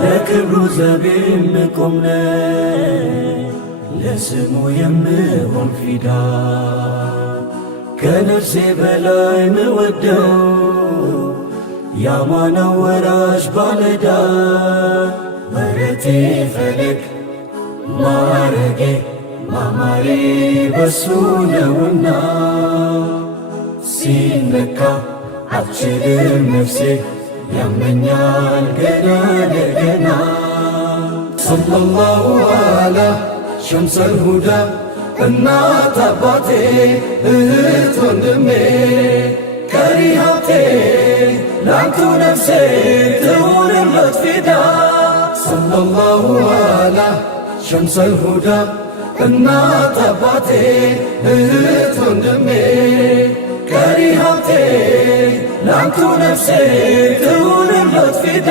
ለክብሩ ዘብ የምቆም ለስሙ የምሆን ፊዳ ከነፍሴ በላይ ምወደው ያማናው ወራሽ ባለዳ ወረቴ ፈለግ ማረጌ ማማሬ በሱ ነውና ሲነካ አልችልም ነፍሴ ያመኛል ገና ለገና ሰለላሁ ዐላ ሸምሰል ሁዳ እናት አባቴ እህት ወንድሜ ቀሪ ሀብቴ ላንቱ ነፍሴ ትሁንለት ፊዳ ሰለላሁ ዐላ ሸምሰል ሁዳ እናት አባቴ እህት ወንድሜ ቀሪ ሀብቴ ላንቱ ነፍሴ ትሁንለት ፊዳ